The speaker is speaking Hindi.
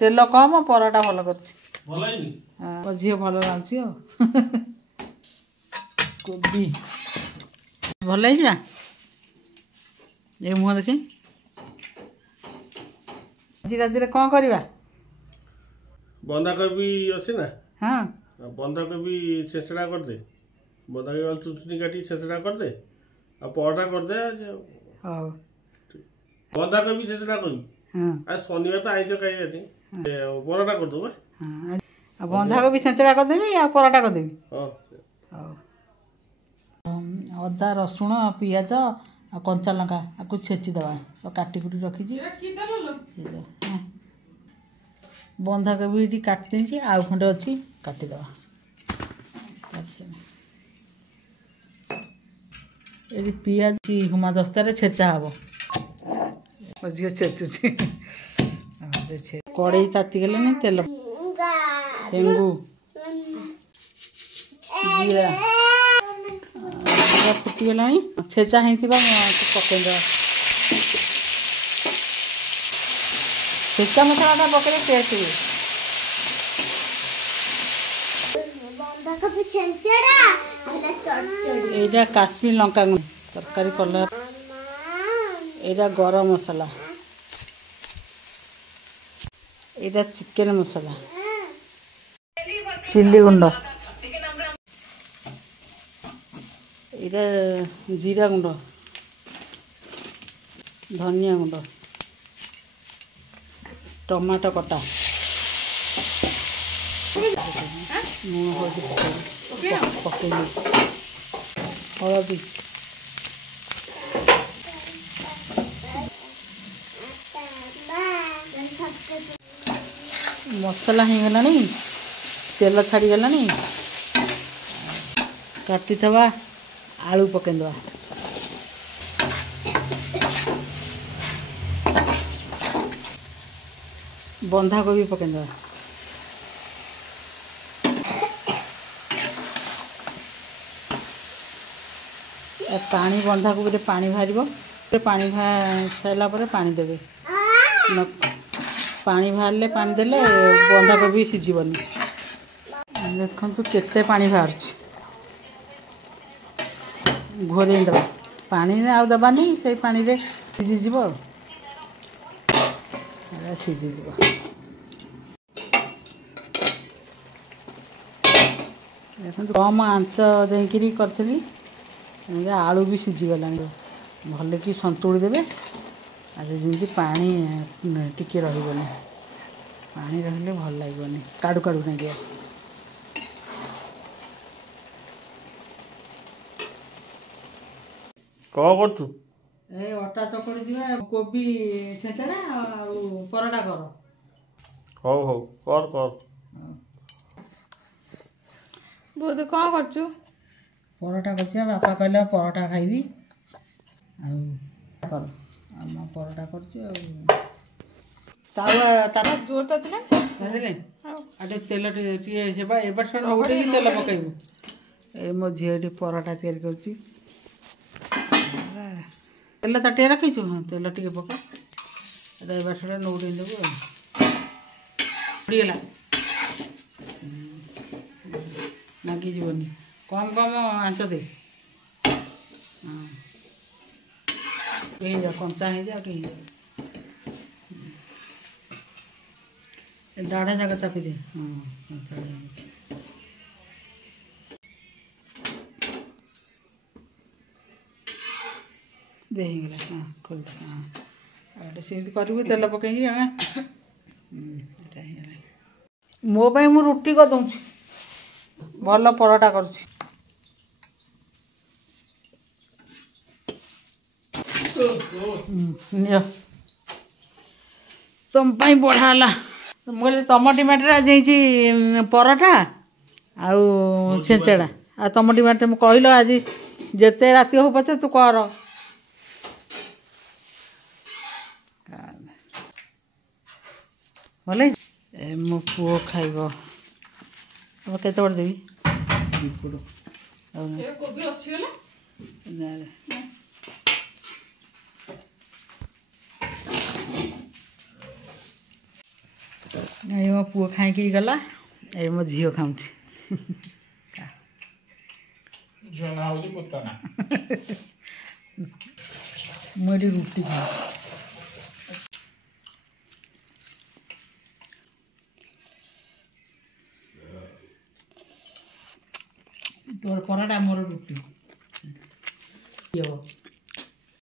तेल कम पराटा भल कर झील भल लाଗୁଛି कोबी भल है मुह देखे आज राति कौन करवा बंधाकोबी अच्छे ना हाँ बंधाकोबी छेचड़ा कर दे बंधाकोबी चुचुनी काटी छेचड़ा कर दे और पराठा कर दे हाँ बंधाकोबी छेचड़ा करी हाँ आज शनिवार तो आइज खाई पराठा कर दो हाँ बंधाकोबी छेचड़ा करदेवी आ पराठा करदेवी हाँ अदा रसुण पियाज आ कंचा लंका आपको छेचिदवा तो काटी कुटी रखी बंधाकोबी ये काट दे आउ खंडे अच्छी काटिदवा ये पियाज हुमा दस्तार छेचा हम झील छेचुची कड़े ताती गले तेल हेंगू जीरा फुटीगला छेचा होता पकईद छेचा मसलाटा पकड़े टेस्ट हुए यहाँ काश्मीर लंका तरकारी कलर यहाँ गरम मसला यहाँ चिकेन मसला चिल्ली गुंड यहाँ जीरा गुंड धनिया गुंड टमाटो कटा पकई हलदी मसला हो गला तेल छाड़ी गला काटी आलू पकईदवा बंधाकोबी पकईदवा पानी बंधाकोबी पानी बाहर पानी सारा पानी देवे पानी बाहर पानी देले बंधाकोबी सीझीबनी देखु केते पानी बाहर घोरे दबा पानी आउ दबानी से पानी रे सीझीज सीझीज देखो कम आंच देकरी करी आलू भी सीझीगला भल कि संतुड़ी देवे आज जमी पानी टिके रही पानी रही भल लगे काड़ू काड़ू नहीं कौन कर ए अटा चकड़ी दिवा कोबी छेचड़ा और पराठा कर हो हो कर कर बहुत कौन करछु पराठा कर बापा कहले पराठा खाइबी कर पराठा कर जोर तो तेल तेल पकईबू ए मो झील पराठा तैयारी कर तेल ताटिया रखीचु हाँ तेल टे पका बाटटा नौटे देव पड़गला नागिजनी कम कम आंच दे हाँ कंचा हो जा दाढ़ा जाक चापी दे हाँ कंचा देगला हाँ खोल हाँ सेमती करू तेल पकई मो मु रुटी कर दूँ भल पराठा कर तुम बढ़ा मुझे तुम डिमांड आज पराठा आउ छेचड़ा आ तुम डिमांड कहल आज जिते राति हो पचे तू कर भल मो पुओ खाइब केते बड़ देवी कोबी अच्छी ଏଇ ମୋ ପୁଅ ଖାଇକିରି ଗଲା, ଏଇ ମୋ ଝିଅ ଖାଉଛି। ଝିଅ ହେଉଛି ପୁତନା। ମୁଁ ଏଠି ରୁଟି ଖାଉଛି। ତୋର ପରଟା ମୋର ରୁଟି।